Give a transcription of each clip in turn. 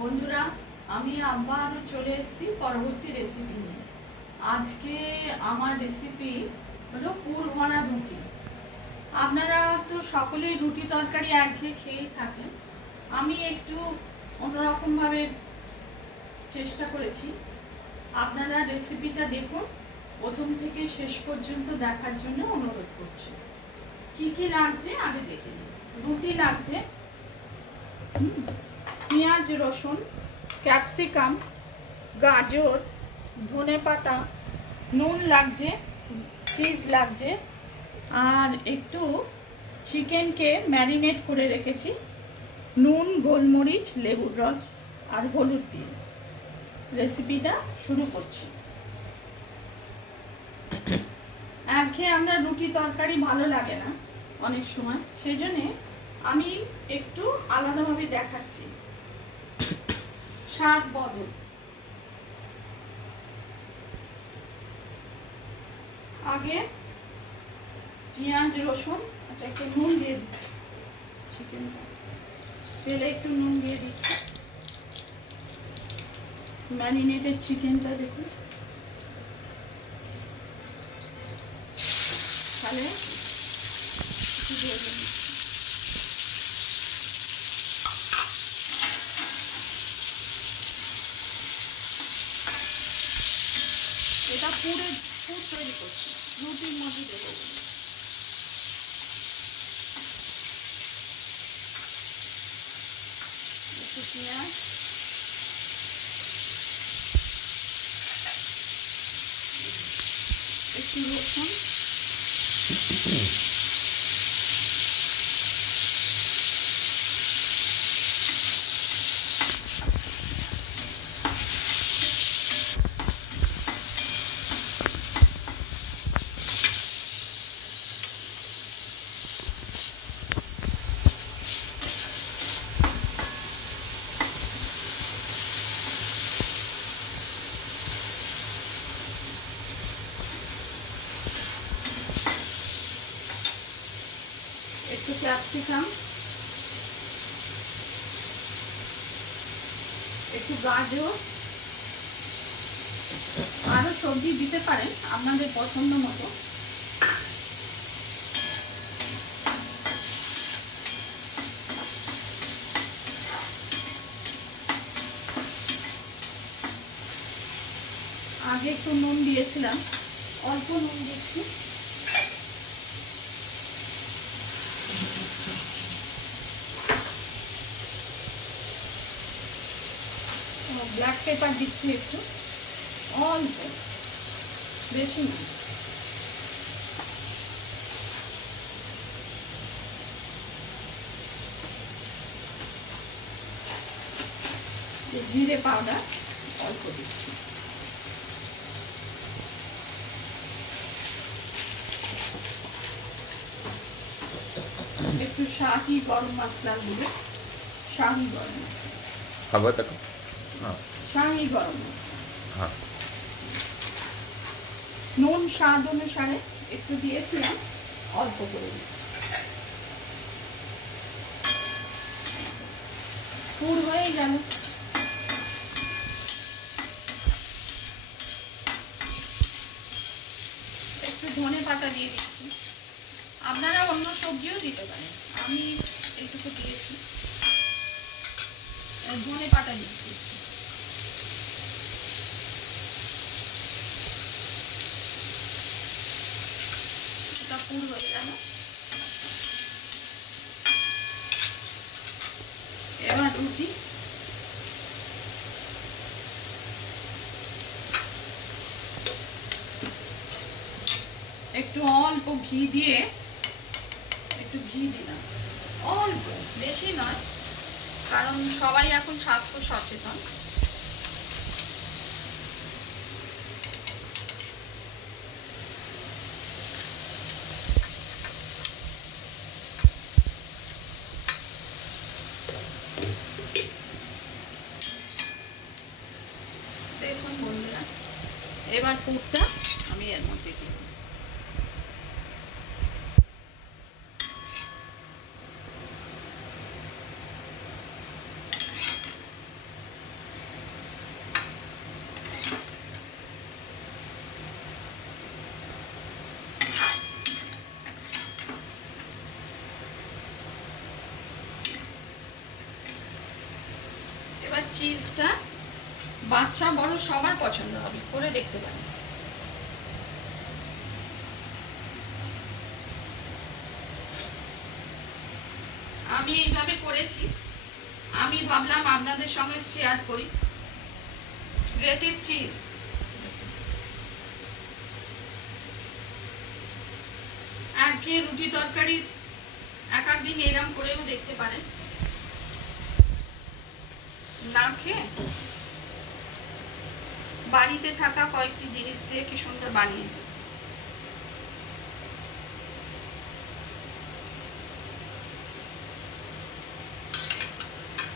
বন্ধুরা, আমি আবারও চলে এসেছি পরবর্তী রেসিপি নিয়ে। আজকে আমার রেসিপি হলো পুর ভরা রুটি। আপনারা তো সকলেই রুটি তরকারি একঘেয়ে খেয়েই থাকেন। আমি একটু অন্যরকমভাবে চেষ্টা করেছি। আপনারা রেসিপিটা দেখুন, প্রথম থেকে শেষ পর্যন্ত দেখার জন্য অনুরোধ করছি। কি কি লাগছে আগে দেখে নিন। রুটি লাগছে পেঁয়াজ, রসুন, ক্যাপসিকাম, গাজর, ধনেপাতা, নুন লাগছে, চিজ লাগছে, আর একটু চিকেনকে ম্যারিনেট করে রেখেছি নুন, গোলমরিচ, লেবুর রস আর হলুদ দিয়ে। রেসিপিটা শুরু করছি। একঘেয়ে আমরা রুটি তরকারি ভালো লাগে না অনেক সময়, সেই জন্যে আমি একটু আলাদাভাবে দেখাচ্ছি। স্বাদ বদল। আগে পেঁয়াজ, রসুন, আচ্ছা একটু নুন দিয়ে দিচ্ছি। চিকেনটা তেলে একটু নুন দিয়ে দিচ্ছি। ম্যারিনেটেড চিকেনটা দেখুন, তাহলে দিয়ে দিচ্ছি। এটা পুর তৈরি করছি, রুটির মধ্যে দেবো। একটু পেঁয়াজ, একটু রসুন, একটু ক্যাপসিকাম, একটু গাজর, আরো সবজি দিতে পারেন আপনাদের পছন্দ মতো। আগে একটু নুন দিয়েছিলাম, অল্প নুন দিচ্ছি। ব্ল্যাক পেপার দিচ্ছি একটু, অল্প, বেশি না। জিরে পাউডার অল্প দিচ্ছি। একটু শাহি গরম মশলা দিলে, শাহি গরম মশলা, শাহি গরম মশলা। নুন স্বাদ অনুসারে একটু দিয়েছিলাম, অল্প করে দিচ্ছি। পুর হয়ে গেল। একটু ধনেপাতা দিয়ে দিচ্ছি। আপনারা অন্য সবজিও দিতে পারেন, আমি এইটুকু দিয়েছি। ধনেপাতা দিচ্ছি। এটা পুর হয়ে গেল। এবার রুটি, একটু অল্প ঘি দিয়ে, একটু ঘি দিলাম অল্প, বেশি নয়, কারণ সবাই এখন স্বাস্থ্য সচেতন। দেখুন বন্ধুরা, এবার পুরটা আমি এর মধ্যে দিই। চিজটা বাচ্চা বড় সবার পছন্দ হবে, করে দেখতে পারেন। আমি এইভাবে করেছি, আমি ভাবলাম আপনাদের সঙ্গে শেয়ার করি। গ্রেটেড চিজ, একঘেয়ে রুটি তরকারি এক একদিন এরম করেও দেখতে পারেন, না খেয়ে বাড়িতে থাকা কয়েকটি জিনিস দিয়ে কি সুন্দর বানিয়ে দিই।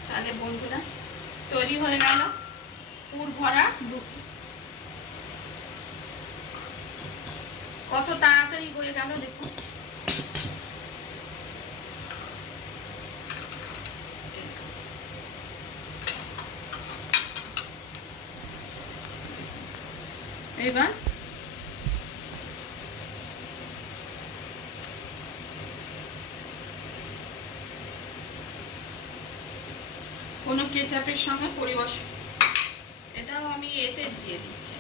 তাহলে বন্ধুরা তৈরি হয়ে গেল পুর ভরা রুটি। কত তাড়াতাড়ি হয়ে গেল দেখুন। এবার কোনো কেচাপের সঙ্গে পরিবেশন, এটাও আমি এতে দিয়ে দিচ্ছি।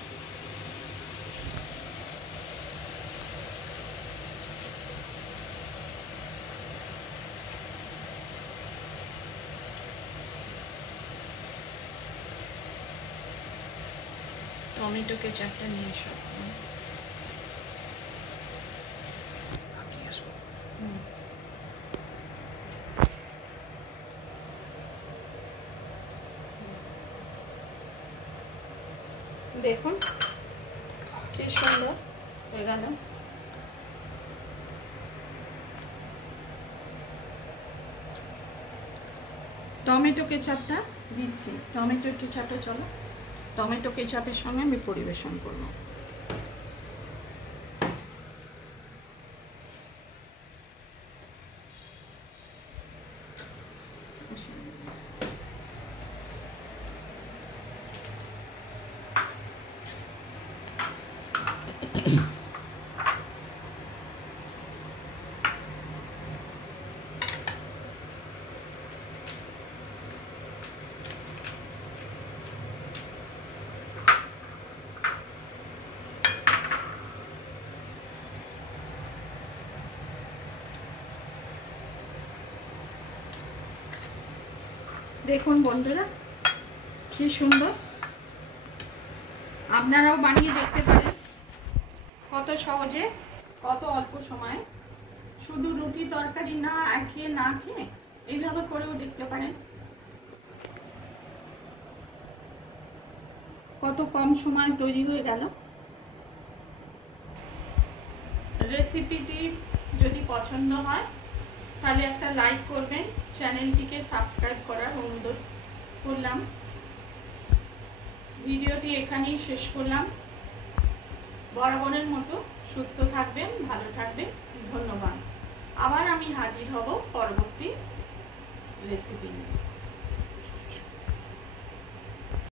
টমেটো কেচাপটা নিয়ে এসো। দেখুন কি সুন্দর হয়ে গেল। টমেটো কেচাপটা দিচ্ছি, টমেটো কেচাপটা চলো, টমেটো কেচাপের সঙ্গে আমি পরিবেশন করব। দেখুন বন্ধুরা কি সুন্দর, আপনারাও বানিয়ে দেখতে পারেন কত সহজে, কত অল্প সময়ে। শুধু রুটি তরকারি না খেয়ে না খেয়ে এইভাবে করেও দেখতে পারেন, কত কম সময় তৈরি হয়ে গেল। রেসিপিটি যদি পছন্দ হয় তাহলে একটা লাইক করবেন, চ্যানেলটিকে সাবস্ক্রাইব করার অনুরোধ করলাম। ভিডিওটি এখানেই শেষ করলাম। বরাবরের মতো সুস্থ থাকবেন, ভালো থাকবেন, ধন্যবাদ। আবার আমি হাজির হব পরবর্তী রেসিপি নিয়ে।